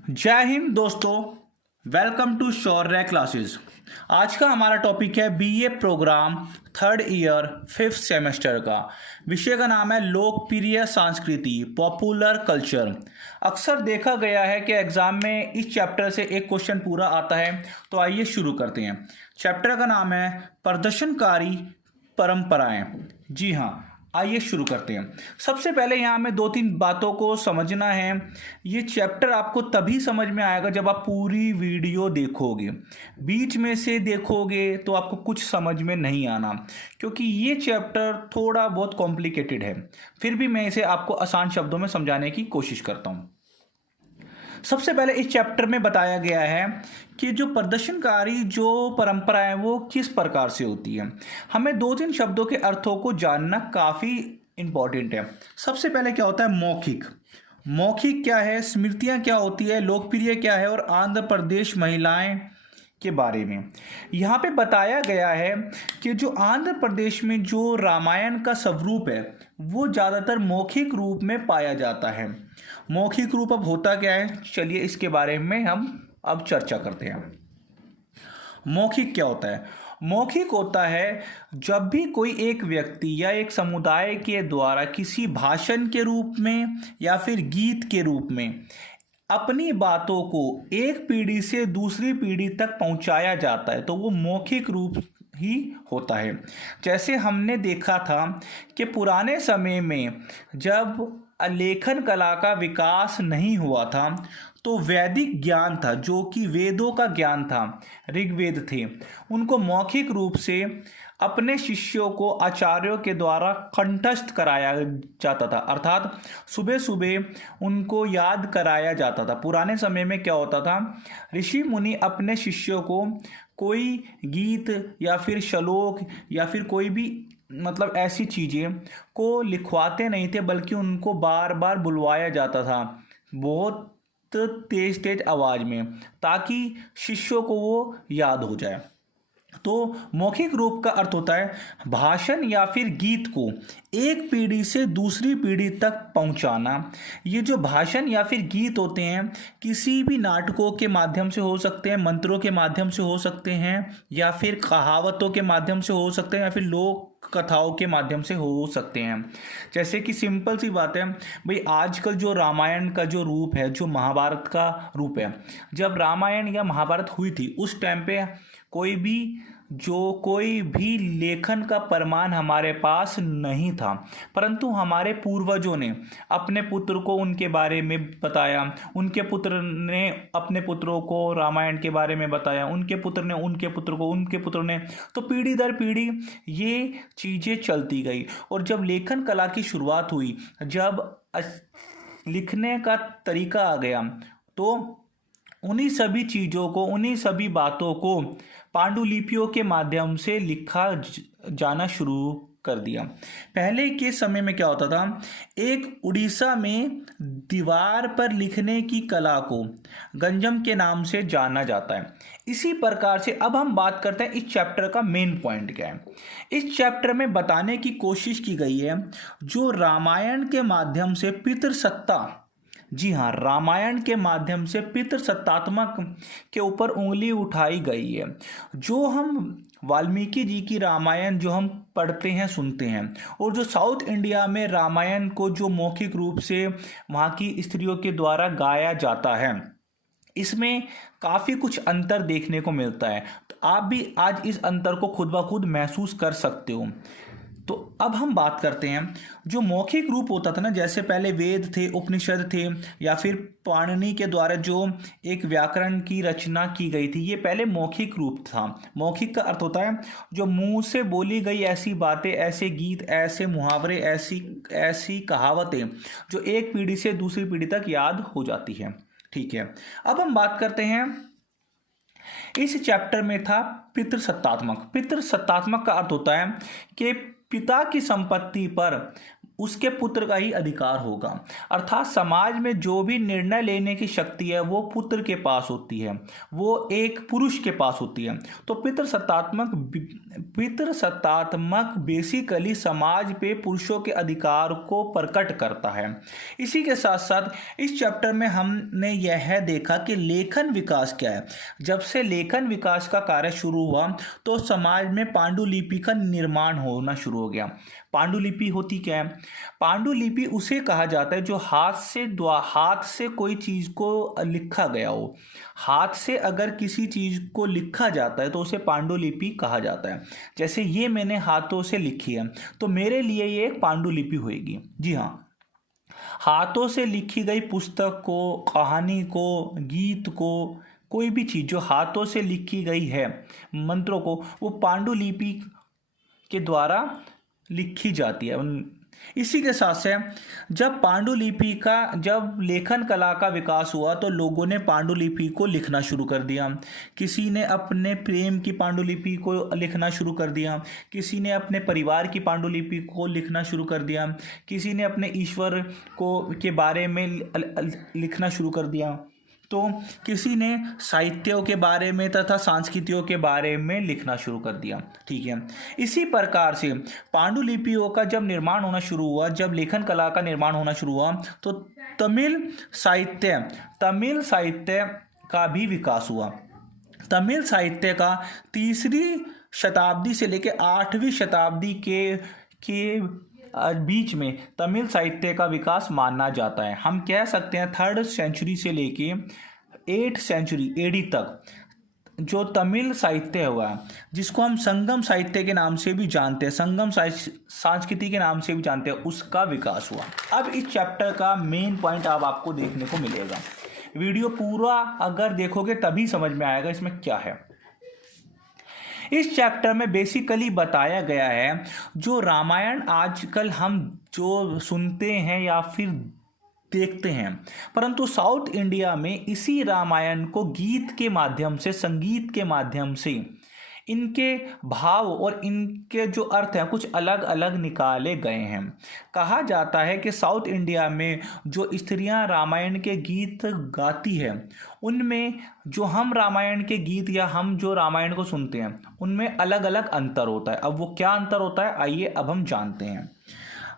जय हिंद दोस्तों। Welcome to Shaurya classes. आज का हमारा टॉपिक है BA program third year fifth semester का। विषय का नाम है लोकप्रिय संस्कृति, पॉपुलर कल्चर। अक्सर देखा गया है कि एग्जाम में इस चैप्टर से एक क्वेश्चन पूरा आता है, तो आइए शुरू करते हैं। चैप्टर का नाम है प्रदर्शनकारी परंपराएं। जी हाँ, आइए शुरू करते हैं। सबसे पहले यहाँ हमें दो तीन बातों को समझना है। ये चैप्टर आपको तभी समझ में आएगा जब आप पूरी वीडियो देखोगे। बीच में से देखोगे तो आपको कुछ समझ में नहीं आना, क्योंकि ये चैप्टर थोड़ा बहुत कॉम्प्लिकेटेड है। फिर भी मैं इसे आपको आसान शब्दों में समझाने की कोशिश करता हूँ। सबसे पहले इस चैप्टर में बताया गया है कि जो प्रदर्शनकारी जो परंपरा है वो किस प्रकार से होती है। हमें दो तीन शब्दों के अर्थों को जानना काफ़ी इंपॉर्टेंट है। सबसे पहले क्या होता है मौखिक। मौखिक क्या है, स्मृतियाँ क्या होती है, लोकप्रिय क्या है, और आंध्र प्रदेश महिलाएं के बारे में यहाँ पे बताया गया है कि जो आंध्र प्रदेश में जो रामायण का स्वरूप है वो ज़्यादातर मौखिक रूप में पाया जाता है। मौखिक रूप अब होता क्या है, चलिए इसके बारे में हम अब चर्चा करते हैं। मौखिक क्या होता है? मौखिक होता है जब भी कोई एक व्यक्ति या एक समुदाय के द्वारा किसी भाषण के रूप में या फिर गीत के रूप में अपनी बातों को एक पीढ़ी से दूसरी पीढ़ी तक पहुंचाया जाता है, तो वो मौखिक रूप ही होता है। जैसे हमने देखा था कि पुराने समय में जब लेखन कला का विकास नहीं हुआ था तो वैदिक ज्ञान था, जो कि वेदों का ज्ञान था, ऋग्वेद थे, उनको मौखिक रूप से अपने शिष्यों को आचार्यों के द्वारा कंठस्थ कराया जाता था, अर्थात सुबह सुबह उनको याद कराया जाता था। पुराने समय में क्या होता था, ऋषि मुनि अपने शिष्यों को कोई गीत या फिर श्लोक या फिर कोई भी ऐसी चीज़ें को लिखवाते नहीं थे, बल्कि उनको बार बार बुलवाया जाता था बहुत तेज तेज आवाज़ में, ताकि शिष्यों को वो याद हो जाए। तो मौखिक रूप का अर्थ होता है भाषण या फिर गीत को एक पीढ़ी से दूसरी पीढ़ी तक पहुंचाना। ये जो भाषण या फिर गीत होते हैं किसी भी नाटकों के माध्यम से हो सकते हैं, मंत्रों के माध्यम से हो सकते हैं, या फिर कहावतों के माध्यम से हो सकते हैं, या फिर लोक कथाओं के माध्यम से हो सकते हैं। जैसे कि सिंपल सी बात है भाई, आजकल जो रामायण का जो रूप है, जो महाभारत का रूप है, जब रामायण या महाभारत हुई थी उस टाइम पे कोई भी लेखन का प्रमाण हमारे पास नहीं था, परंतु हमारे पूर्वजों ने अपने पुत्र को उनके बारे में बताया, उनके पुत्र ने अपने पुत्रों को रामायण के बारे में बताया, उनके पुत्र ने उनके पुत्र को, उनके पुत्र ने, तो पीढ़ी दर पीढ़ी ये चीज़ें चलती गई। और जब लेखन कला की शुरुआत हुई, जब लिखने का तरीका आ गया, तो उन्हीं सभी चीज़ों को, उन्हीं सभी बातों को पांडुलिपियों के माध्यम से लिखा जाना शुरू कर दिया। पहले के समय में क्या होता था, एक उड़ीसा में दीवार पर लिखने की कला को गंजम के नाम से जाना जाता है। इसी प्रकार से अब हम बात करते हैं इस चैप्टर का मेन पॉइंट क्या है। इस चैप्टर में बताने की कोशिश की गई है जो रामायण के माध्यम से पितृसत्ता, जी हाँ, रामायण के माध्यम से पितृसत्तात्मक के ऊपर उंगली उठाई गई है। जो हम वाल्मीकि जी की रामायण जो हम पढ़ते हैं, सुनते हैं, और जो साउथ इंडिया में रामायण को जो मौखिक रूप से वहाँ की स्त्रियों के द्वारा गाया जाता है, इसमें काफ़ी कुछ अंतर देखने को मिलता है। तो आप भी आज इस अंतर को खुद ब खुद महसूस कर सकते हो। तो अब हम बात करते हैं जो मौखिक रूप होता था ना, जैसे पहले वेद थे, उपनिषद थे, या फिर पाणिनि के द्वारा जो एक व्याकरण की रचना की गई थी, ये पहले मौखिक रूप था। मौखिक का अर्थ होता है जो मुंह से बोली गई ऐसी बातें, ऐसे गीत, ऐसे मुहावरे, ऐसी ऐसी कहावतें जो एक पीढ़ी से दूसरी पीढ़ी तक याद हो जाती है। ठीक है, अब हम बात करते हैं, इस चैप्टर में था पितृसत्तात्मक। पितृसत्तात्मक का अर्थ होता है कि पिता की संपत्ति पर उसके पुत्र का ही अधिकार होगा। अर्थात समाज में जो भी निर्णय लेने की शक्ति है वो पुत्र के पास होती है, वो एक पुरुष के पास होती है। तो पितृसत्तात्मक बेसिकली समाज पे पुरुषों के अधिकार को प्रकट करता है। इसी के साथ साथ इस चैप्टर में हमने यह देखा कि लेखन विकास क्या है। जब से लेखन विकास का कार्य शुरू हुआ तो समाज में पांडुलिपि का निर्माण होना शुरू हो गया। पांडुलिपि होती क्या है? पांडुलिपि उसे कहा जाता है जो हाथ से कोई चीज को लिखा गया हो। हाथ से अगर किसी चीज को लिखा जाता है तो उसे पांडुलिपि कहा जाता है। जैसे ये मैंने हाथों से लिखी है तो मेरे लिए ये एक पांडुलिपि होगी। जी हाँ, हाथों से लिखी गई पुस्तक को, कहानी को, गीत को, कोई भी चीज जो हाथों से लिखी गई है, मंत्रों को, वो पांडुलिपि के द्वारा लिखी जाती है। इसी के साथ से जब लेखन कला का विकास हुआ तो लोगों ने पांडुलिपि को लिखना शुरू कर दिया। किसी ने अपने प्रेम की पांडुलिपि को लिखना शुरू कर दिया, किसी ने अपने परिवार की पांडुलिपि को लिखना शुरू कर दिया, किसी ने अपने ईश्वर के बारे में लिखना शुरू कर दिया, तो किसी ने साहित्यों के बारे में तथा संस्कृतियों के बारे में लिखना शुरू कर दिया। ठीक है, इसी प्रकार से पांडुलिपियों का जब निर्माण होना शुरू हुआ, जब लेखन कला का निर्माण होना शुरू हुआ तो तमिल साहित्य का भी विकास हुआ। तमिल साहित्य का 3री शताब्दी से लेकर 8वीं शताब्दी के बीच में तमिल साहित्य का विकास माना जाता है। हम कह सकते हैं 3rd सेंचुरी से लेके 8th सेंचुरी एडी तक जो तमिल साहित्य हुआ, जिसको हम संगम साहित्य के नाम से भी जानते हैं, संगम संस्कृति के नाम से भी जानते हैं, उसका विकास हुआ। अब इस चैप्टर का मेन पॉइंट अब आपको देखने को मिलेगा। वीडियो पूरा अगर देखोगे तभी समझ में आएगा इसमें क्या है। इस चैप्टर में बेसिकली बताया गया है जो रामायण आजकल हम जो सुनते हैं या फिर देखते हैं, परंतु साउथ इंडिया में इसी रामायण को गीत के माध्यम से, संगीत के माध्यम से इनके भाव और इनके जो अर्थ हैं कुछ अलग अलग निकाले गए हैं। कहा जाता है कि साउथ इंडिया में जो स्त्रियां रामायण के गीत गाती है उनमें जो हम रामायण के गीत या हम जो रामायण को सुनते हैं उनमें अलग अलग अंतर होता है। अब वो क्या अंतर होता है आइए अब हम जानते हैं।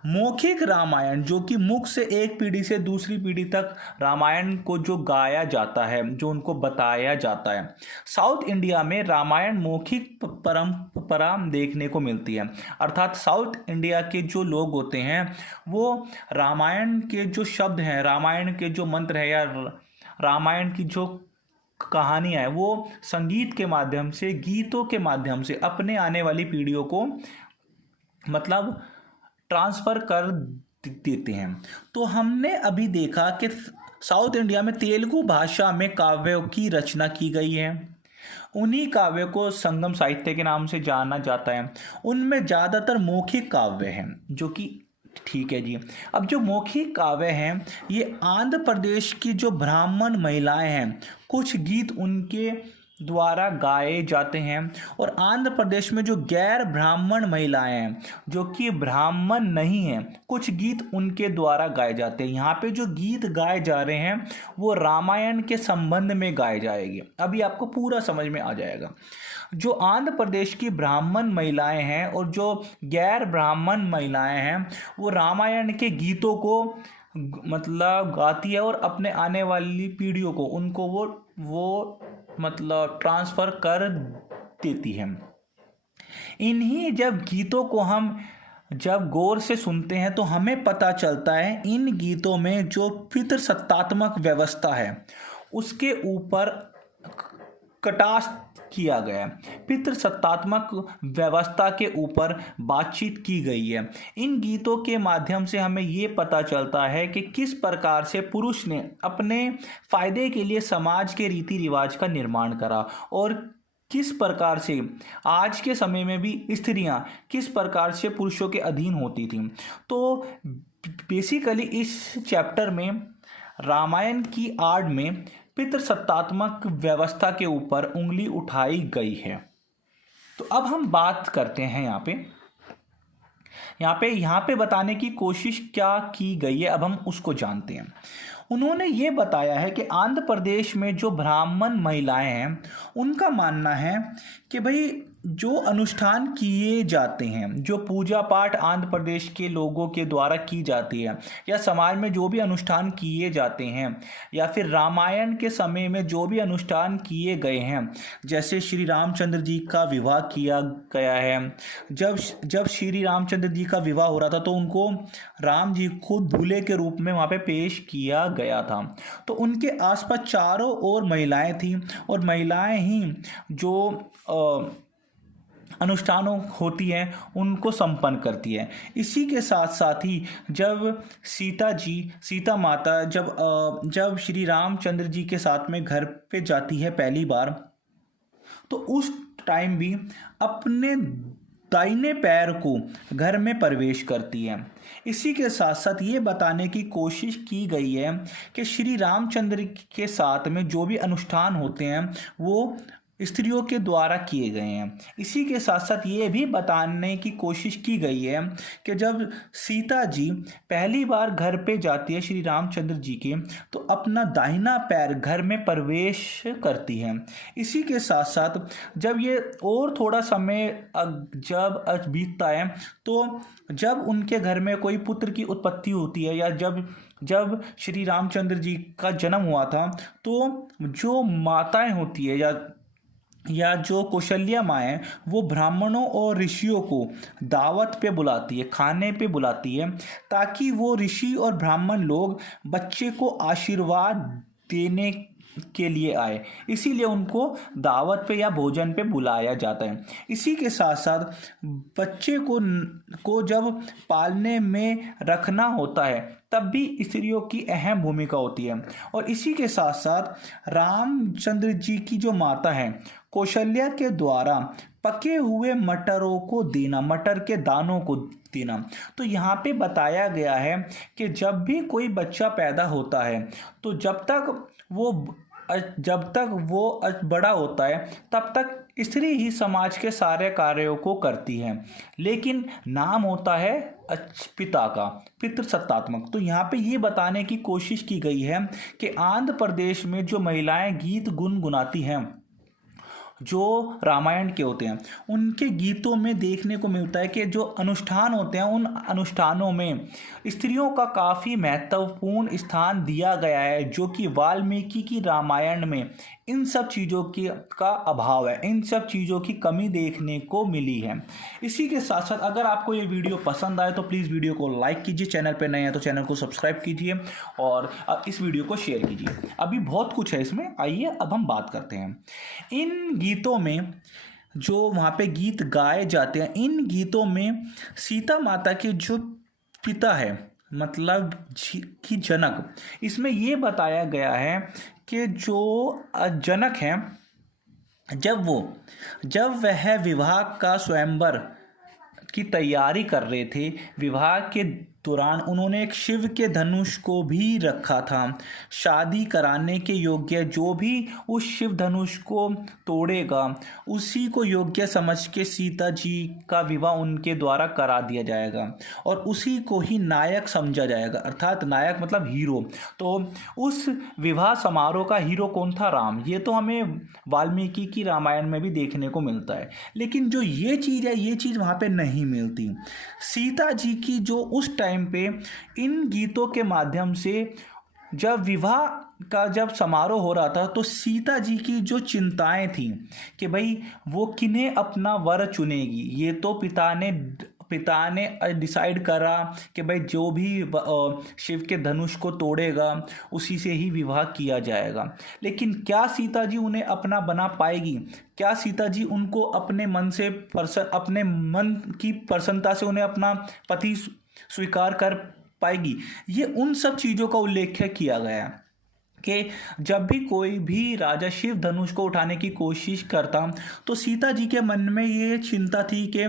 मौखिक रामायण जो कि मुख से एक पीढ़ी से दूसरी पीढ़ी तक रामायण को जो गाया जाता है, जो उनको बताया जाता है, साउथ इंडिया में रामायण मौखिक परंपरा देखने को मिलती है। अर्थात साउथ इंडिया के जो लोग होते हैं वो रामायण के जो शब्द हैं, रामायण के जो मंत्र है या रामायण की जो कहानियाँ है वो संगीत के माध्यम से, गीतों के माध्यम से अपने आने वाली पीढ़ियों को मतलब ट्रांसफ़र कर देते हैं। तो हमने अभी देखा कि साउथ इंडिया में तेलुगु भाषा में काव्यों की रचना की गई है। उन्हीं काव्यों को संगम साहित्य के नाम से जाना जाता है। उनमें ज़्यादातर मौखिक काव्य हैं जो कि ठीक है जी। अब जो मौखिक काव्य हैं ये आंध्र प्रदेश की जो ब्राह्मण महिलाएं हैं कुछ गीत उनके द्वारा गाए जाते हैं, और आंध्र प्रदेश में जो गैर ब्राह्मण महिलाएं हैं जो कि ब्राह्मण नहीं हैं कुछ गीत उनके द्वारा गाए जाते हैं। यहाँ पे जो गीत गाए जा रहे हैं वो रामायण के संबंध में गाए जाएंगे। अभी आपको पूरा समझ में आ जाएगा। जो आंध्र प्रदेश की ब्राह्मण महिलाएं हैं और जो गैर ब्राह्मण महिलाएं हैं वो रामायण के गीतों को मतलब गाती है और अपने आने वाली पीढ़ियों को उनको वो मतलब ट्रांसफ़र कर देती है। इन्हीं जब गीतों को हम जब गौर से सुनते हैं तो हमें पता चलता है इन गीतों में जो पितृसत्तात्मक व्यवस्था है उसके ऊपर कटाक्ष किया गया। पितृसत्तात्मक व्यवस्था के ऊपर बातचीत की गई है। इन गीतों के माध्यम से हमें ये पता चलता है कि किस प्रकार से पुरुष ने अपने फायदे के लिए समाज के रीति रिवाज का निर्माण करा और किस प्रकार से आज के समय में भी स्त्रियां किस प्रकार से पुरुषों के अधीन होती थीं। तो बेसिकली इस चैप्टर में रामायण की आड़ में पितृसत्तात्मक व्यवस्था के ऊपर उंगली उठाई गई है। तो अब हम बात करते हैं यहाँ पे यहाँ पे बताने की कोशिश क्या की गई है, अब हम उसको जानते हैं। उन्होंने ये बताया है कि आंध्र प्रदेश में जो ब्राह्मण महिलाएं हैं उनका मानना है कि भाई जो अनुष्ठान किए जाते हैं, जो पूजा पाठ आंध्र प्रदेश के लोगों के द्वारा की जाती है, या समाज में जो भी अनुष्ठान किए जाते हैं, या फिर रामायण के समय में जो भी अनुष्ठान किए गए हैं, जैसे श्री रामचंद्र जी का विवाह किया गया है। जब श्री रामचंद्र जी का विवाह हो रहा था तो उनको राम जी को दूल्हे के रूप में वहाँ पे पेश किया गया था। तो उनके आसपास चारों ओर महिलाएं थीं और महिलाएं ही जो अनुष्ठानों होती हैं उनको संपन्न करती है। इसी के साथ साथ ही जब सीता माता जब श्री रामचंद्र जी के साथ में घर पे जाती है पहली बार, तो उस टाइम भी अपने दाहिने पैर को घर में प्रवेश करती है। इसी के साथ साथ ये बताने की कोशिश की गई है कि श्री रामचंद्र के साथ में जो भी अनुष्ठान होते हैं वो स्त्रियों के द्वारा किए गए हैं। इसी के साथ साथ ये भी बताने की कोशिश की गई है कि जब सीता जी पहली बार घर पे जाती है श्री रामचंद्र जी के, तो अपना दाहिना पैर घर में प्रवेश करती है। इसी के साथ साथ जब ये और थोड़ा समय जब बीतता है, तो जब उनके घर में कोई पुत्र की उत्पत्ति होती है, या जब श्री रामचंद्र जी का जन्म हुआ था, तो जो माताएं होती है या जो कौशल्या माएँ, वो ब्राह्मणों और ऋषियों को दावत पे बुलाती है, खाने पे बुलाती है, ताकि वो ऋषि और ब्राह्मण लोग बच्चे को आशीर्वाद देने के लिए आए। इसीलिए उनको दावत पे या भोजन पे बुलाया जाता है। इसी के साथ साथ बच्चे को जब पालने में रखना होता है तब भी स्त्रियों की अहम भूमिका होती है। और इसी के साथ साथ रामचंद्र जी की जो माता है कौशल्या के द्वारा पके हुए मटरों को देना, मटर के दानों को देना। तो यहाँ पे बताया गया है कि जब भी कोई बच्चा पैदा होता है, तो जब तक वो बड़ा होता है तब तक स्त्री ही समाज के सारे कार्यों को करती है, लेकिन नाम होता है पिता का, पितृसत्तात्मक। तो यहाँ पे ये बताने की कोशिश की गई है कि आंध्र प्रदेश में जो महिलाएं गीत गुनगुनाती हैं जो रामायण के होते हैं, उनके गीतों में देखने को मिलता है कि जो अनुष्ठान होते हैं उन अनुष्ठानों में स्त्रियों का काफ़ी महत्वपूर्ण स्थान दिया गया है, जो कि वाल्मीकि की रामायण में इन सब चीज़ों का अभाव है, इन सब चीज़ों की कमी देखने को मिली है। इसी के साथ साथ अगर आपको ये वीडियो पसंद आए तो प्लीज़ वीडियो को लाइक कीजिए, चैनल पर नए हैं तो चैनल को सब्सक्राइब कीजिए और इस वीडियो को शेयर कीजिए। अभी बहुत कुछ है इसमें, आइए अब हम बात करते हैं। इन गीतों में जो वहाँ पे गीत गाए जाते हैं, इन गीतों में सीता माता के जो पिता है, मतलब कि जनक, इसमें ये बताया गया है कि जो जनक हैं, जब वह विवाह का स्वयंवर की तैयारी कर रहे थे, विवाह के दौरान उन्होंने एक शिव के धनुष को भी रखा था। शादी कराने के योग्य जो भी उस शिव धनुष को तोड़ेगा उसी को योग्य समझ के सीता जी का विवाह उनके द्वारा करा दिया जाएगा और उसी को ही नायक समझा जाएगा, अर्थात नायक मतलब हीरो। तो उस विवाह समारोह का हीरो कौन था? राम। ये तो हमें वाल्मीकि की रामायण में भी देखने को मिलता है, लेकिन जो ये चीज़ है, ये चीज़ वहाँ पे नहीं मिलती। सीता जी की जो उस टाइम पे इन गीतों के माध्यम से जब विवाह का जब समारोह हो रहा था, तो सीता जी की जो चिंताएं थी कि भाई वो किन्हें अपना वर चुनेगी, ये तो पिता ने डिसाइड करा कि भाई जो भी शिव के धनुष को तोड़ेगा उसी से ही विवाह किया जाएगा। लेकिन क्या सीता जी उन्हें अपना बना पाएगी? क्या सीता जी उनको अपने मन की प्रसन्नता से उन्हें अपना पति स्वीकार कर पाएगी? ये उन सब चीज़ों का उल्लेख किया गया है कि जब भी कोई भी राजा शिव धनुष को उठाने की कोशिश करता तो सीता जी के मन में ये चिंता थी कि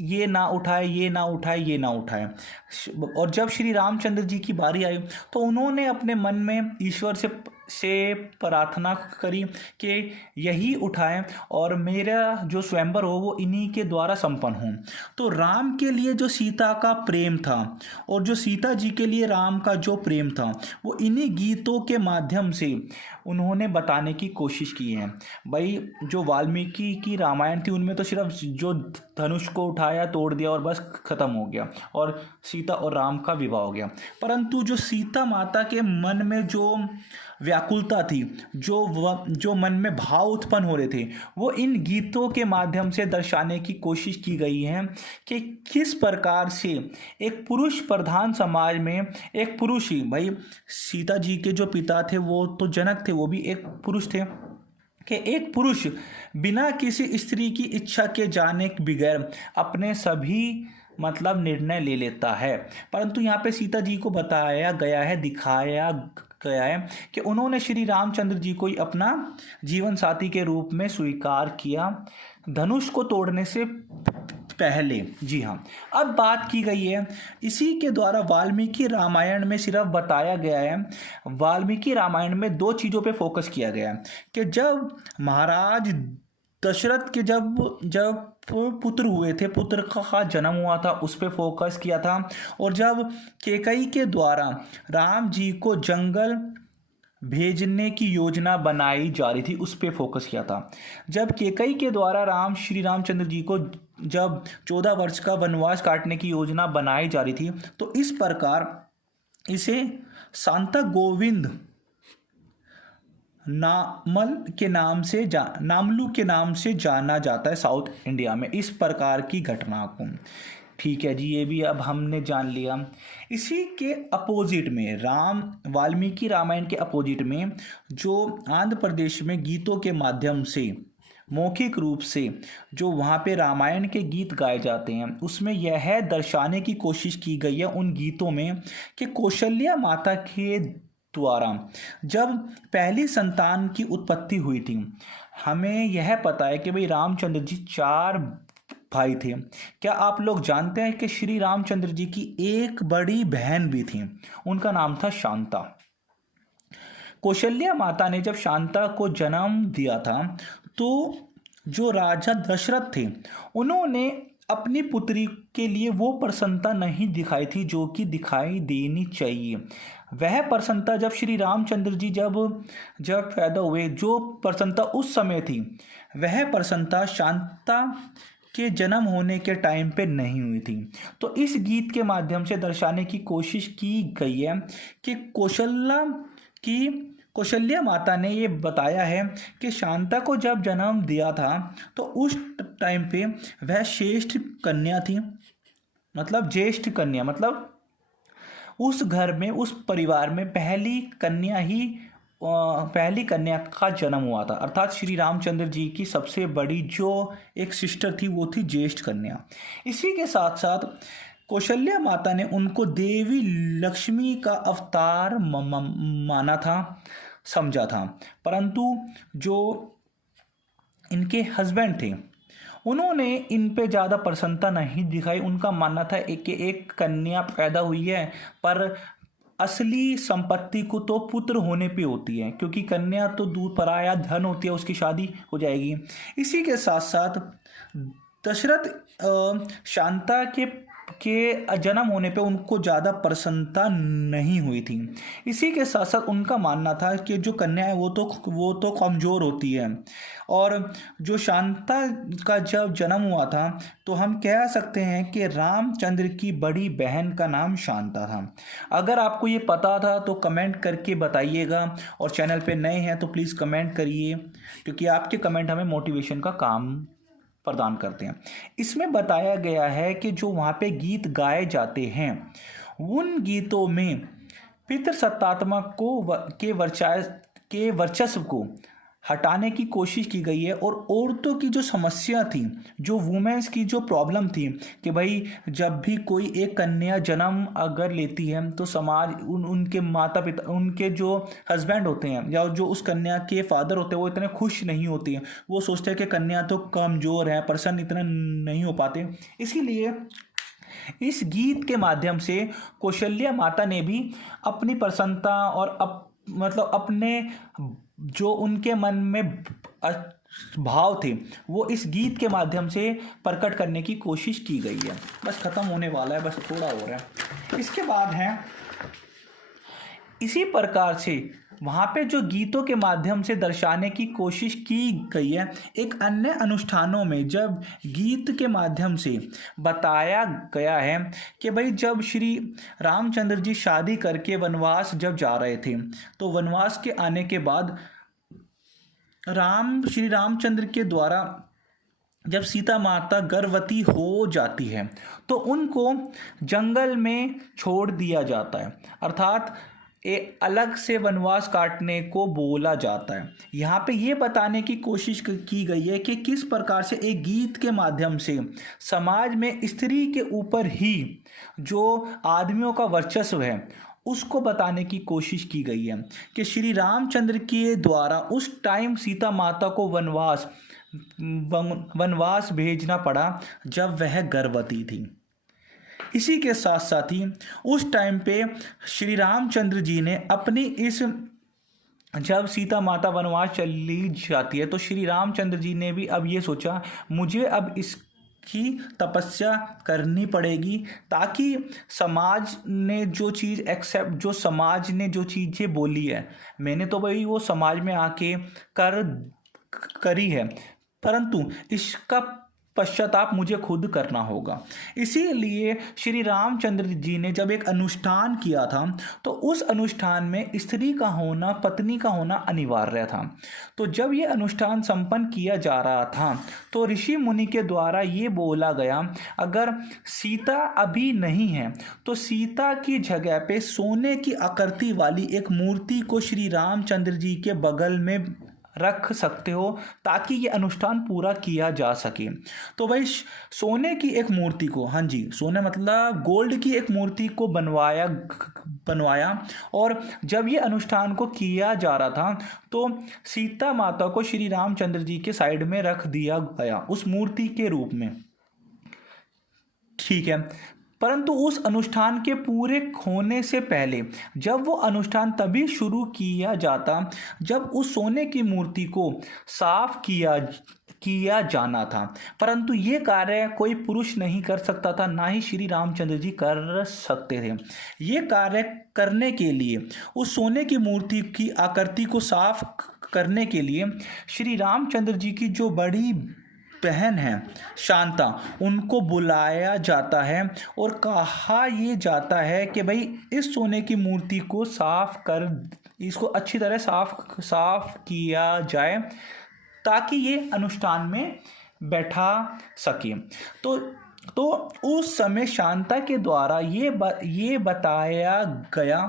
ये ना उठाए, ये ना उठाए, ये ना उठाए। और जब श्री रामचंद्र जी की बारी आई तो उन्होंने अपने मन में ईश्वर से से प्रार्थना करी कि यही उठाएं और मेरा जो स्वयंवर हो वो इन्हीं के द्वारा संपन्न हो। तो राम के लिए जो सीता का प्रेम था और जो सीता जी के लिए राम का जो प्रेम था वो इन्हीं गीतों के माध्यम से उन्होंने बताने की कोशिश की है। भाई जो वाल्मीकि की रामायण थी उनमें तो सिर्फ जो धनुष को उठाया, तोड़ दिया और बस खत्म हो गया और सीता और राम का विवाह हो गया। परंतु जो सीता माता के मन में जो व्याकुलता थी, जो मन में भाव उत्पन्न हो रहे थे, वो इन गीतों के माध्यम से दर्शाने की कोशिश की गई है कि किस प्रकार से एक पुरुष प्रधान समाज में एक पुरुष ही, भाई सीता जी के जो पिता थे वो तो जनक थे, वो भी एक पुरुष थे, कि एक पुरुष बिना किसी स्त्री की इच्छा के जाने के बगैर अपने सभी मतलब निर्णय ले लेता है। परंतु यहाँ पे सीता जी को बताया गया है, दिखाया गया है कि उन्होंने श्री रामचंद्र जी को ही अपना जीवन साथी के रूप में स्वीकार किया धनुष को तोड़ने से पहले। जी हाँ, अब बात की गई है इसी के द्वारा वाल्मीकि रामायण में सिर्फ बताया गया है, वाल्मीकि रामायण में दो चीज़ों पे फोकस किया गया है कि जब महाराज दशरथ के जब पुत्र हुए थे, पुत्र का जन्म हुआ था, उस पर फोकस किया था, और जब कैकेयी के द्वारा राम जी को जंगल भेजने की योजना बनाई जा रही थी उस पर फोकस किया था। जब कैकेयी के द्वारा श्री रामचंद्र जी को जब 14 वर्ष का वनवास काटने की योजना बनाई जा रही थी, तो इस प्रकार इसे शांता गोविंद नामलू के नाम से जाना जाता है साउथ इंडिया में, इस प्रकार की घटना को। ठीक है जी, ये भी अब हमने जान लिया। इसी के अपोजिट में वाल्मीकि रामायण के अपोजिट में जो आंध्र प्रदेश में गीतों के माध्यम से मौखिक रूप से जो वहाँ पे रामायण के गीत गाए जाते हैं, उसमें यह दर्शाने की कोशिश की गई है उन गीतों में कि कौशल्या माता के द्वारा जब पहली संतान की उत्पत्ति हुई थी, हमें यह पता है कि भाई रामचंद्र जी 4 भाई थे। क्या आप लोग जानते हैं कि श्री रामचंद्र जी की एक बड़ी बहन भी थी, उनका नाम था शांता। कौशल्या माता ने जब शांता को जन्म दिया था तो जो राजा दशरथ थे उन्होंने अपनी पुत्री के लिए वो प्रसन्नता नहीं दिखाई थी जो कि दिखाई देनी चाहिए। वह प्रसन्नता जब श्री रामचंद्र जी जब पैदा हुए, जो प्रसन्नता उस समय थी, वह प्रसन्नता शांता के जन्म होने के टाइम पे नहीं हुई थी। तो इस गीत के माध्यम से दर्शाने की कोशिश की गई है कि कौशल्या माता ने ये बताया है कि शांता को जब जन्म दिया था तो उस टाइम पे वह श्रेष्ठ कन्या थी, मतलब ज्येष्ठ कन्या, मतलब उस घर में, उस परिवार में पहली कन्या का जन्म हुआ था, अर्थात श्री रामचंद्र जी की सबसे बड़ी जो एक सिस्टर थी वो थी ज्येष्ठ कन्या। इसी के साथ साथ कौशल्या माता ने उनको देवी लक्ष्मी का अवतार माना था, समझा था। परंतु जो इनके हस्बैंड थे उन्होंने इन पे ज़्यादा प्रसन्नता नहीं दिखाई। उनका मानना था कि एक कन्या पैदा हुई है, पर असली संपत्ति को तो पुत्र होने पे होती है, क्योंकि कन्या तो दूर पराया धन होती है, उसकी शादी हो जाएगी। इसी के साथ साथ दशरथ शांता के जन्म होने पे उनको ज़्यादा प्रसन्नता नहीं हुई थी। इसी के साथ साथ उनका मानना था कि जो कन्या है वो तो कमज़ोर होती है, और जो शांता का जब जन्म हुआ था तो हम कह सकते हैं कि रामचंद्र की बड़ी बहन का नाम शांता था। अगर आपको ये पता था तो कमेंट करके बताइएगा, और चैनल पे नए हैं तो प्लीज़ कमेंट करिए, क्योंकि आपके कमेंट हमें मोटिवेशन का काम प्रदान करते हैं। इसमें बताया गया है कि जो वहाँ पे गीत गाए जाते हैं उन गीतों में पितृसत्तात्मक के वर्चस्व को हटाने की कोशिश की गई है, और औरतों की जो समस्या थी, जो वुमेन्स की जो प्रॉब्लम थी कि भाई जब भी कोई एक कन्या जन्म अगर लेती है तो समाज उनके माता पिता, उनके जो हस्बैंड होते हैं या जो उस कन्या के फादर होते हैं वो इतने खुश नहीं होती हैं। वो सोचते हैं कि कन्या तो कमज़ोर है, प्रसन्न इतना नहीं हो पाते। इसीलिए इस गीत के माध्यम से कौशल्या माता ने भी अपनी प्रसन्नता और मतलब अपने जो उनके मन में भाव थे वो इस गीत के माध्यम से प्रकट करने की कोशिश की गई है। बस ख़त्म होने वाला है, बस थोड़ा हो रहा है। इसके बाद है इसी प्रकार से वहाँ पे जो गीतों के माध्यम से दर्शाने की कोशिश की गई है, एक अन्य अनुष्ठानों में जब गीत के माध्यम से बताया गया है कि भाई जब श्री रामचंद्र जी शादी करके वनवास जब जा रहे थे, तो वनवास के आने के बाद श्री रामचंद्र के द्वारा जब सीता माता गर्भवती हो जाती है तो उनको जंगल में छोड़ दिया जाता है, अर्थात अलग से वनवास काटने को बोला जाता है। यहाँ पे ये बताने की कोशिश की गई है कि किस प्रकार से एक गीत के माध्यम से समाज में स्त्री के ऊपर ही जो आदमियों का वर्चस्व है उसको बताने की कोशिश की गई है कि श्री रामचंद्र के द्वारा उस टाइम सीता माता को वनवास भेजना पड़ा जब वह गर्भवती थी। इसी के साथ साथ ही उस टाइम पे श्री रामचंद्र जी ने अपनी जब सीता माता वनवास चली जाती है तो श्री रामचंद्र जी ने भी अब ये सोचा मुझे अब इसकी तपस्या करनी पड़ेगी, ताकि समाज ने जो चीज़ जो समाज ने जो चीज़ें बोली है मैंने तो भाई वो समाज में आके करी है, परंतु इसका पश्चाताप मुझे खुद करना होगा। इसीलिए श्री रामचंद्र जी ने जब एक अनुष्ठान किया था तो उस अनुष्ठान में स्त्री का होना, पत्नी का होना अनिवार्य था। तो जब ये अनुष्ठान संपन्न किया जा रहा था तो ऋषि मुनि के द्वारा ये बोला गया अगर सीता अभी नहीं है तो सीता की जगह पे सोने की आकृति वाली एक मूर्ति को श्री रामचंद्र जी के बगल में रख सकते हो ताकि ये अनुष्ठान पूरा किया जा सके। तो भाई सोने की एक मूर्ति को, हाँ जी सोने मतलब गोल्ड की एक मूर्ति को बनवाया और जब ये अनुष्ठान को किया जा रहा था तो सीता माता को श्री रामचंद्र जी के साइड में रख दिया गया उस मूर्ति के रूप में, ठीक है। परंतु उस अनुष्ठान के पूरे होने से पहले जब वो अनुष्ठान तभी शुरू किया जाता जब उस सोने की मूर्ति को साफ किया जाना था, परंतु ये कार्य कोई पुरुष नहीं कर सकता था, ना ही श्री रामचंद्र जी कर सकते थे। ये कार्य करने के लिए उस सोने की मूर्ति की आकृति को साफ करने के लिए श्री रामचंद्र जी की जो बड़ी बहन है शांता, उनको बुलाया जाता है और कहा ये जाता है कि भाई इस सोने की मूर्ति को इसको अच्छी तरह साफ किया जाए ताकि ये अनुष्ठान में बैठा सके। तो उस समय शांता के द्वारा ये बताया गया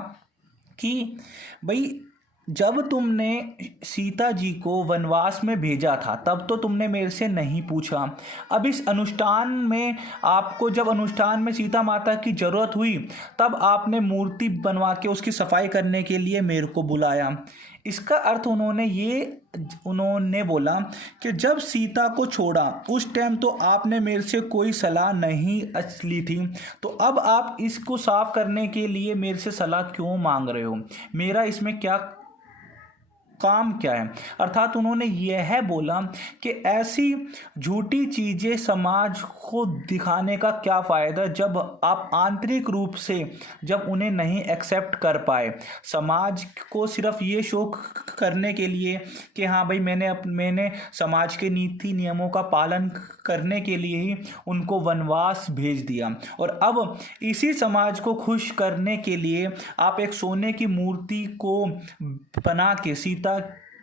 कि भाई जब तुमने सीता जी को वनवास में भेजा था तब तो तुमने मेरे से नहीं पूछा, अब इस अनुष्ठान में आपको जब अनुष्ठान में सीता माता की ज़रूरत हुई तब आपने मूर्ति बनवा के उसकी सफाई करने के लिए मेरे को बुलाया। इसका अर्थ उन्होंने बोला कि जब सीता को छोड़ा उस टाइम तो आपने मेरे से कोई सलाह नहीं ली थी, तो अब आप इसको साफ करने के लिए मेरे से सलाह क्यों मांग रहे हो, मेरा इसमें क्या काम क्या है। अर्थात उन्होंने यह बोला कि ऐसी झूठी चीज़ें समाज को दिखाने का क्या फ़ायदा जब आप आंतरिक रूप से जब उन्हें नहीं एक्सेप्ट कर पाए। समाज को सिर्फ ये शो करने के लिए कि हाँ भाई मैंने समाज के नीति नियमों का पालन करने के लिए ही उनको वनवास भेज दिया, और अब इसी समाज को खुश करने के लिए आप एक सोने की मूर्ति को बना के सीता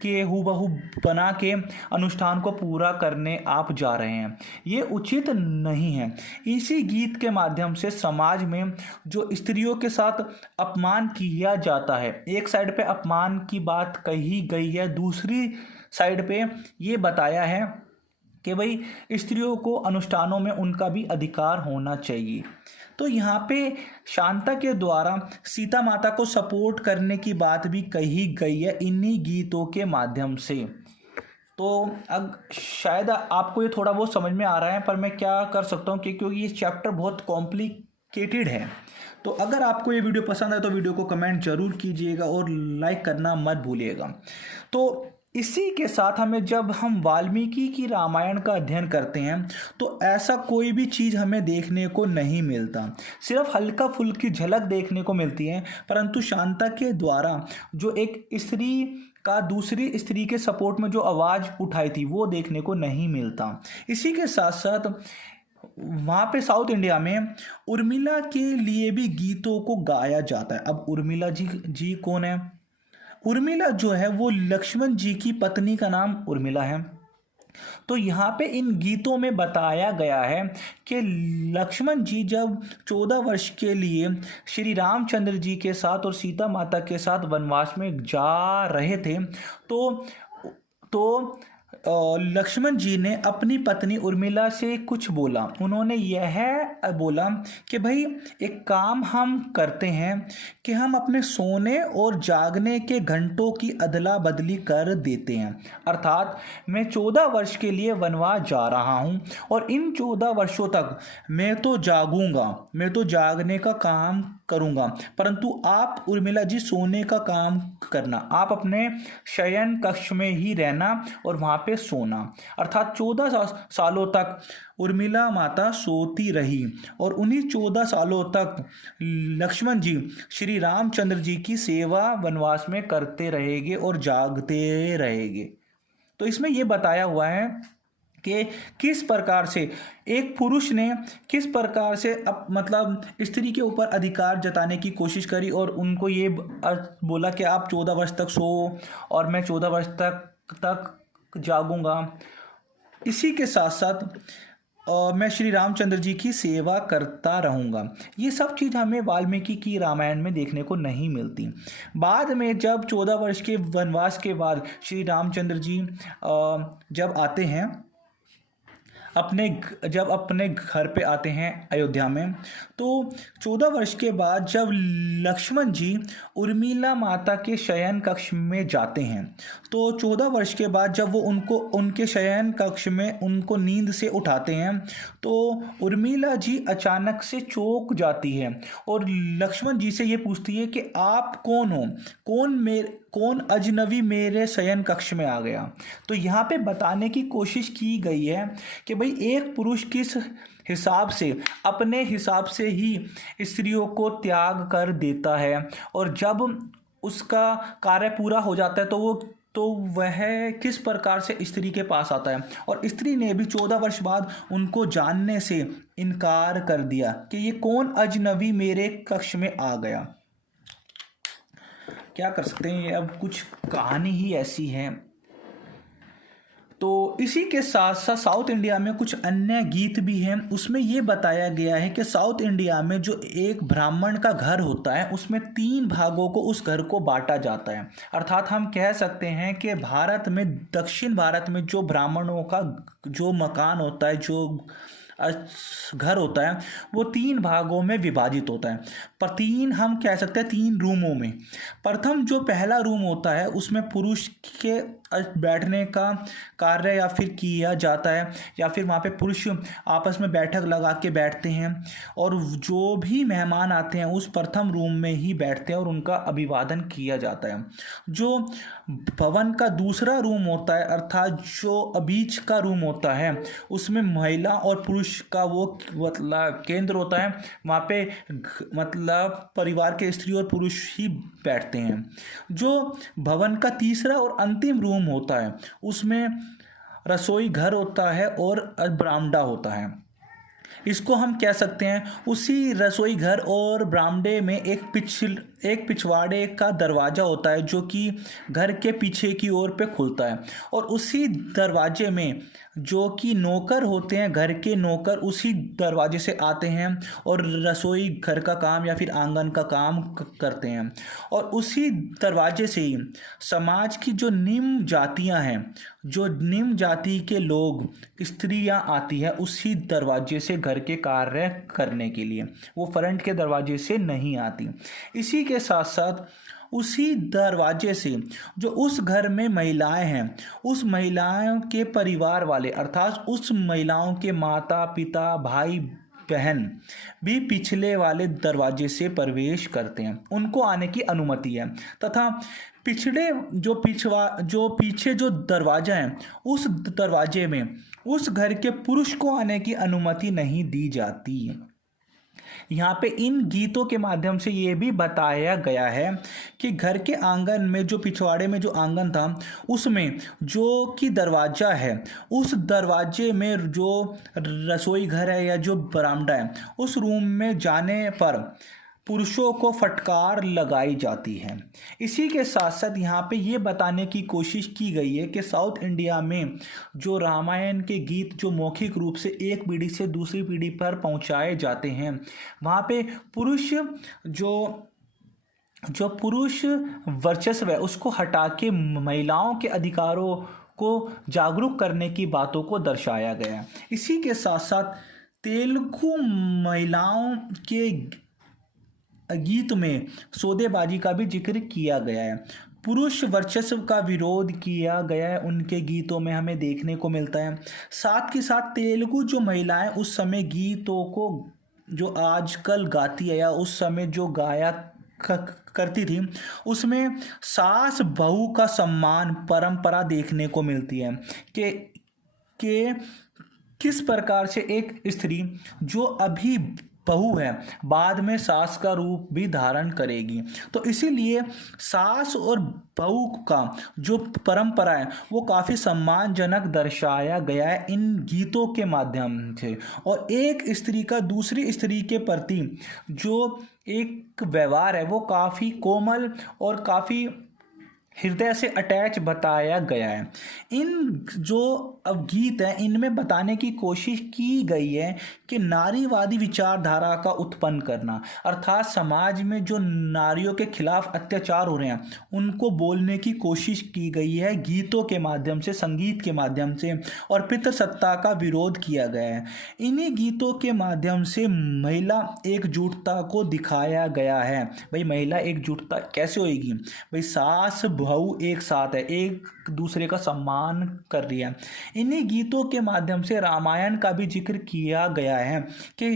के हूबहू बना के अनुष्ठान को पूरा करने आप जा रहे हैं। ये उचित नहीं है। इसी गीत के माध्यम से समाज में जो स्त्रियों के साथ अपमान किया जाता है, एक साइड पे अपमान की बात कही गई है, दूसरी साइड पे ये बताया है कि भाई स्त्रियों को अनुष्ठानों में उनका भी अधिकार होना चाहिए। तो यहाँ पे शांता के द्वारा सीता माता को सपोर्ट करने की बात भी कही गई है इन्हीं गीतों के माध्यम से। तो अब शायद आपको ये थोड़ा बहुत समझ में आ रहा है, पर मैं क्या कर सकता हूँ क्योंकि ये चैप्टर बहुत कॉम्प्लिकेटेड है, तो अगर आपको ये वीडियो पसंद है तो वीडियो को कमेंट जरूर कीजिएगा और लाइक करना मत भूलिएगा। तो इसी के साथ जब हम वाल्मीकि की रामायण का अध्ययन करते हैं तो ऐसा कोई भी चीज़ हमें देखने को नहीं मिलता, सिर्फ हल्का फुल्की झलक देखने को मिलती है, परंतु शांता के द्वारा जो एक स्त्री का दूसरी स्त्री के सपोर्ट में जो आवाज़ उठाई थी वो देखने को नहीं मिलता। इसी के साथ साथ वहाँ पे साउथ इंडिया में उर्मिला के लिए भी गीतों को गाया जाता है। अब उर्मिला जी कौन है? उर्मिला जो है वो लक्ष्मण जी की पत्नी का नाम उर्मिला है। तो यहाँ पे इन गीतों में बताया गया है कि लक्ष्मण जी जब 14 वर्ष के लिए श्री रामचंद्र जी के साथ और सीता माता के साथ वनवास में जा रहे थे तो लक्ष्मण जी ने अपनी पत्नी उर्मिला से कुछ बोला। उन्होंने यह बोला कि भाई एक काम हम करते हैं कि हम अपने सोने और जागने के घंटों की अदला बदली कर देते हैं। अर्थात मैं 14 वर्ष के लिए वनवास जा रहा हूँ और इन 14 वर्षों तक मैं तो जागूंगा, मैं तो जागने का काम करूंगा, परंतु आप उर्मिला जी सोने का काम करना, आप अपने शयन कक्ष में ही रहना और वहाँ पे सोना। अर्थात 14 सालों तक उर्मिला माता सोती रही और उन्हीं 14 सालों तक लक्ष्मण जी श्री रामचंद्र जी की सेवा वनवास में करते रहेंगे और जागते रहेंगे। तो इसमें यह बताया हुआ है कि किस प्रकार से एक पुरुष ने किस प्रकार से मतलब स्त्री के ऊपर अधिकार जताने की कोशिश करी और उनको ये बोला कि आप 14 वर्ष तक सो और मैं 14 वर्ष तक जागूंगा। इसी के साथ साथ मैं श्री रामचंद्र जी की सेवा करता रहूँगा। ये सब चीज़ हमें वाल्मीकि की रामायण में देखने को नहीं मिलती। बाद में जब 14 वर्ष के वनवास के बाद श्री रामचंद्र जी जब आते हैं जब अपने घर पे आते हैं अयोध्या में, तो 14 वर्ष के बाद जब लक्ष्मण जी उर्मिला माता के शयन कक्ष में जाते हैं, तो 14 वर्ष के बाद जब वो उनके शयन कक्ष में उनको नींद से उठाते हैं तो उर्मिला जी अचानक से चौंक जाती है और लक्ष्मण जी से ये पूछती है कि आप कौन हो, कौन अजनबी मेरे शयन कक्ष में आ गया। तो यहाँ पे बताने की कोशिश की गई है कि भाई एक पुरुष किस हिसाब से अपने हिसाब से ही स्त्रियों को त्याग कर देता है और जब उसका कार्य पूरा हो जाता है तो वह किस प्रकार से स्त्री के पास आता है। और स्त्री ने भी 14 वर्ष बाद उनको जानने से इनकार कर दिया कि ये कौन अजनबी मेरे कक्ष में आ गया। क्या कर सकते हैं, अब कुछ कहानी ही ऐसी है। तो इसी के साथ साथ साउथ इंडिया में कुछ अन्य गीत भी हैं। उसमें ये बताया गया है कि साउथ इंडिया में जो एक ब्राह्मण का घर होता है उसमें 3 भागों को उस घर को बांटा जाता है। अर्थात हम कह सकते हैं कि भारत में, दक्षिण भारत में जो ब्राह्मणों का जो मकान होता है, जो घर होता है, वो 3 भागों में विभाजित होता है। पर 3 हम कह सकते हैं 3 रूमों में। प्रथम जो पहला रूम होता है उसमें पुरुष के बैठने का कार्य या फिर किया जाता है, या फिर वहाँ पे पुरुष आपस में बैठक लगा के बैठते हैं और जो भी मेहमान आते हैं उस प्रथम रूम में ही बैठते हैं और उनका अभिवादन किया जाता है। जो भवन का दूसरा रूम होता है, अर्थात जो बीच का रूम होता है, उसमें महिला और पुरुष का वो मतलब केंद्र होता है। वहाँ पे मतलब परिवार के स्त्री और पुरुष ही बैठते हैं। जो भवन का तीसरा और अंतिम रूम होता है उसमें रसोई घर होता है और बरामदा होता है। इसको हम कह सकते हैं उसी रसोई घर और बरामदे में एक पिछवाड़े का दरवाज़ा होता है जो कि घर के पीछे की ओर पे खुलता है और उसी दरवाजे में जो कि नौकर होते हैं, घर के नौकर उसी दरवाजे से आते हैं और रसोई घर का काम या फिर आंगन का काम करते हैं। और उसी दरवाजे से ही समाज की जो निम्न जातियां हैं, जो निम्न जाति के लोग, स्त्रियां आती हैं उसी दरवाजे से घर के कार्य करने के लिए, वो फ्रंट के दरवाजे से नहीं आती। इसी के साथ साथ उसी दरवाजे से जो उस घर में महिलाएं हैं, उस महिलाओं के परिवार वाले, अर्थात उस महिलाओं के माता पिता, भाई बहन भी पिछले वाले दरवाजे से प्रवेश करते हैं, उनको आने की अनुमति है। तथा पीछे जो दरवाजा है उस दरवाजे में उस घर के पुरुष को आने की अनुमति नहीं दी जाती। यहाँ पे इन गीतों के माध्यम से ये भी बताया गया है कि घर के आंगन में जो पिछवाड़े में जो आंगन था उसमें जो कि दरवाजा है, उस दरवाजे में जो रसोई घर है या जो बरामदा है उस रूम में जाने पर पुरुषों को फटकार लगाई जाती है। इसी के साथ साथ यहाँ पे ये बताने की कोशिश की गई है कि साउथ इंडिया में जो रामायण के गीत जो मौखिक रूप से एक पीढ़ी से दूसरी पीढ़ी पर पहुँचाए जाते हैं, वहाँ पे जो पुरुष वर्चस्व है उसको हटा के महिलाओं के अधिकारों को जागरूक करने की बातों को दर्शाया गया है। इसी के साथ साथ तेलुगु महिलाओं के गीत में सौदेबाजी का भी जिक्र किया गया है। पुरुष वर्चस्व का विरोध किया गया है उनके गीतों में हमें देखने को मिलता है। साथ ही साथ तेलुगु जो महिलाएं उस समय गीतों को जो आजकल गाती है या उस समय जो गाया करती थी उसमें सास बहू का सम्मान परंपरा देखने को मिलती है कि किस प्रकार से एक स्त्री जो अभी बहू है बाद में सास का रूप भी धारण करेगी। तो इसीलिए सास और बहू का जो परंपरा है वो काफ़ी सम्मानजनक दर्शाया गया है इन गीतों के माध्यम से। और एक स्त्री का दूसरी स्त्री के प्रति जो एक व्यवहार है वो काफ़ी कोमल और काफ़ी हृदय से अटैच बताया गया है। इन जो अब गीत हैं इनमें बताने की कोशिश की गई है कि नारीवादी विचारधारा का उत्पन्न करना, अर्थात समाज में जो नारियों के खिलाफ अत्याचार हो रहे हैं उनको बोलने की कोशिश की गई है गीतों के माध्यम से, संगीत के माध्यम से, और पितृसत्ता का विरोध किया गया है। इन्हीं गीतों के माध्यम से महिला एकजुटता को दिखाया गया है। भाई महिला एकजुटता कैसे होएगी? भाई सास बहू एक साथ है, एक दूसरे का सम्मान कर रही है। इन्हीं गीतों के माध्यम से रामायण का भी जिक्र किया गया है कि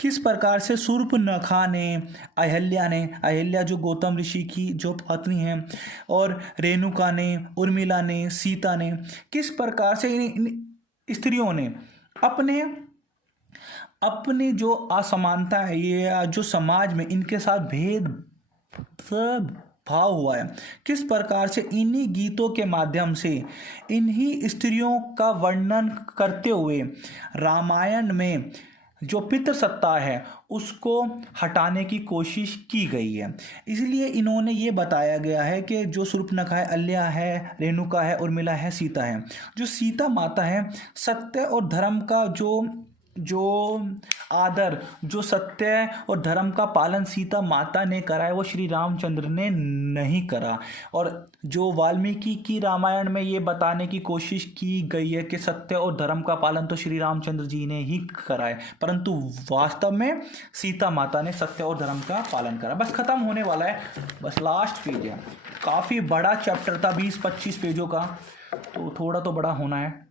किस प्रकार से शूर्पणखा ने अहिल्या जो गौतम ऋषि की जो पत्नी है, और रेणुका ने, उर्मिला ने, सीता ने, किस प्रकार से इन स्त्रियों ने अपने जो असमानता है ये जो समाज में इनके साथ भेद भाव हुआ है, किस प्रकार से इन्हीं गीतों के माध्यम से इन्हीं स्त्रियों का वर्णन करते हुए रामायण में जो पितृसत्ता है उसको हटाने की कोशिश की गई है। इसलिए इन्होंने ये बताया गया है कि जो शूर्पणखा है, अहिल्या है, रेणुका है, उर्मिला है, सीता है। जो सीता माता है, सत्य और धर्म का जो आदर, जो सत्य और धर्म का पालन सीता माता ने करा है वो श्री रामचंद्र ने नहीं करा। और जो वाल्मीकि की रामायण में ये बताने की कोशिश की गई है कि सत्य और धर्म का पालन तो श्री रामचंद्र जी ने ही करा है, परंतु वास्तव में सीता माता ने सत्य और धर्म का पालन करा। बस खत्म होने वाला है, बस लास्ट पेज है। काफ़ी बड़ा चैप्टर था, 20-25 पेजों का, तो थोड़ा तो बड़ा होना है।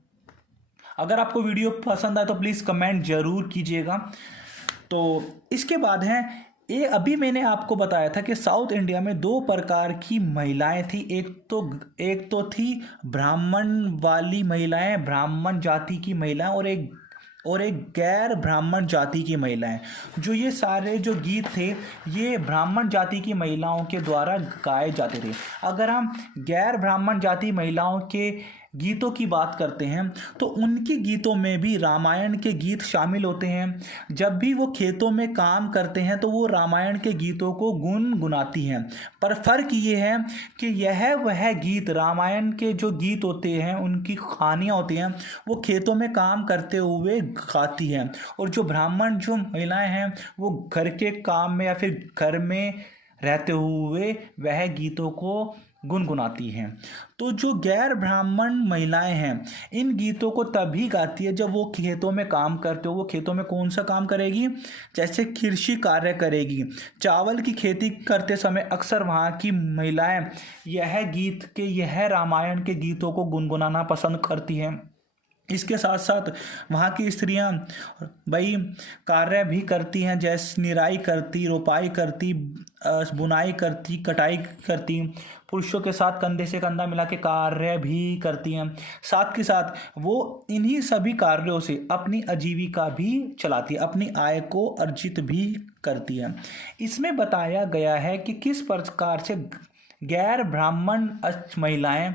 अगर आपको वीडियो पसंद आए तो प्लीज़ कमेंट ज़रूर कीजिएगा। तो इसके बाद है ये, अभी मैंने आपको बताया था कि साउथ इंडिया में 2 प्रकार की महिलाएं थी। एक तो थी ब्राह्मण वाली महिलाएं, ब्राह्मण जाति की महिलाएं, और एक गैर ब्राह्मण जाति की महिलाएं। जो ये सारे जो गीत थे ये ब्राह्मण जाति की महिलाओं के द्वारा गाए जाते थे। अगर हम गैर ब्राह्मण जाति महिलाओं के गीतों की बात करते हैं तो उनके गीतों में भी रामायण के गीत शामिल होते हैं। जब भी वो खेतों में काम करते हैं तो वो रामायण के गीतों को गुनगुनाती हैं। पर फ़र्क ये है कि वह गीत, रामायण के जो गीत होते हैं, उनकी कहानियाँ होती हैं, वो खेतों में काम करते हुए गाती हैं। और जो ब्राह्मण जो महिलाएं हैं वो घर के काम में या फिर घर में रहते हुए वह गीतों को गुनगुनाती हैं। तो जो गैर ब्राह्मण महिलाएं हैं इन गीतों को तभी गाती है जब वो खेतों में काम करते हो। वो खेतों में कौन सा काम करेगी? जैसे कृषि कार्य करेगी, चावल की खेती करते समय अक्सर वहाँ की महिलाएं यह रामायण के गीतों को गुनगुनाना पसंद करती हैं। इसके साथ साथ वहाँ की स्त्रियां भाई कार्य भी करती हैं, जैसे निराई करती, रोपाई करती, बुनाई करती, कटाई करती। पुरुषों के साथ कंधे से कंधा मिला के कार्य भी करती हैं। साथ के साथ वो इन्हीं सभी कार्यों से अपनी आजीविका भी चलाती है, अपनी आय को अर्जित भी करती है। इसमें बताया गया है कि किस प्रकार से गैर ब्राह्मण महिलाएं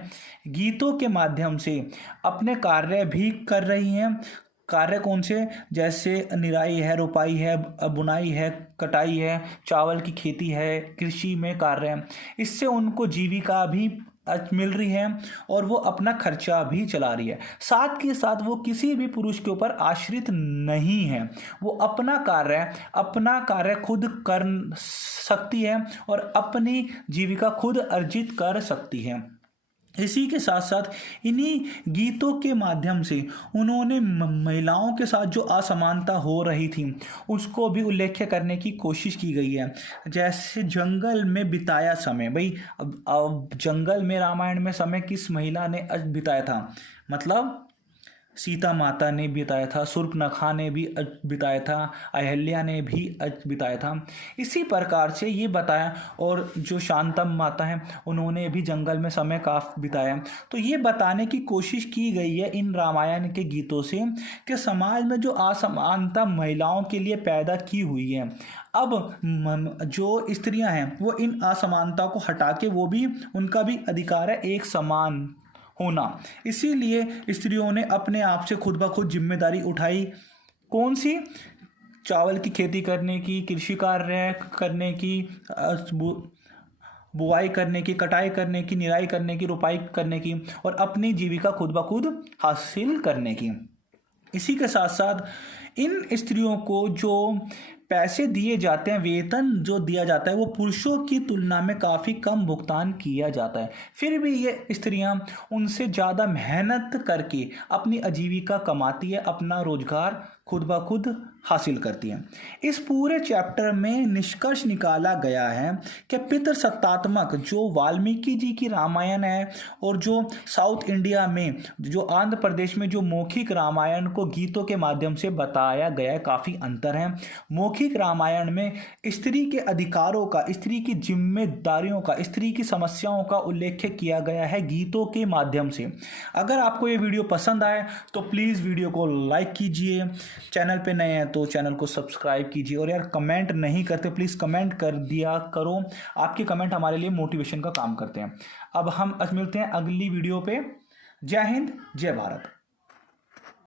गीतों के माध्यम से अपने कार्य भी कर रही हैं। कार्य कौन से, जैसे निराई है, रोपाई है, बुनाई है, कटाई है, चावल की खेती है, कृषि में कार्य है। इससे उनको जीविका भी मिल रही है और वो अपना खर्चा भी चला रही है। साथ के साथ वो किसी भी पुरुष के ऊपर आश्रित नहीं है, वो अपना कार्य खुद कर सकती है और अपनी जीविका खुद अर्जित कर सकती है। इसी के साथ साथ इन्हीं गीतों के माध्यम से उन्होंने महिलाओं के साथ जो असमानता हो रही थी उसको भी उल्लेख करने की कोशिश की गई है। जैसे जंगल में बिताया समय, भाई अब जंगल में रामायण में समय किस महिला ने बिताया था, मतलब सीता माता ने बिताया था, शूर्पणखा ने भी बिताया था, अहल्या ने भी बिताया था। इसी प्रकार से ये बताया, और जो शांतम माता हैं उन्होंने भी जंगल में समय काफ़ी बिताया। तो ये बताने की कोशिश की गई है इन रामायण के गीतों से कि समाज में जो असमानता महिलाओं के लिए पैदा की हुई है, अब जो स्त्रियां हैं वो इन असमानता को हटा के वो भी, उनका भी अधिकार है एक समान होना। इसीलिए स्त्रियों ने अपने आप से खुद ब खुद जिम्मेदारी उठाई। कौन सी? चावल की खेती करने की, कृषि कार्य करने की, बुआई करने की, कटाई करने की, निराई करने की, रोपाई करने की और अपनी जीविका खुद ब खुद हासिल करने की। इसी के साथ साथ इन स्त्रियों को जो पैसे दिए जाते हैं, वेतन जो दिया जाता है, वो पुरुषों की तुलना में काफ़ी कम भुगतान किया जाता है। फिर भी ये स्त्रियां उनसे ज़्यादा मेहनत करके अपनी आजीविका कमाती है, अपना रोजगार खुद ब खुद हासिल करती हैं। इस पूरे चैप्टर में निष्कर्ष निकाला गया है कि पितृसत्तात्मक जो वाल्मीकि जी की रामायण है और जो साउथ इंडिया में, जो आंध्र प्रदेश में जो मौखिक रामायण को गीतों के माध्यम से बताया गया है, काफ़ी अंतर है। मौखिक रामायण में स्त्री के अधिकारों का, स्त्री की जिम्मेदारियों का, स्त्री की समस्याओं का उल्लेख किया गया है गीतों के माध्यम से। अगर आपको ये वीडियो पसंद आए तो प्लीज़ वीडियो को लाइक कीजिए, चैनल पे नए हैं तो चैनल को सब्सक्राइब कीजिए, और यार कमेंट नहीं करते प्लीज़ कमेंट कर दिया करो, आपके कमेंट हमारे लिए मोटिवेशन का काम करते हैं। अब हम मिलते हैं अगली वीडियो पे। जय हिंद, जय भारत।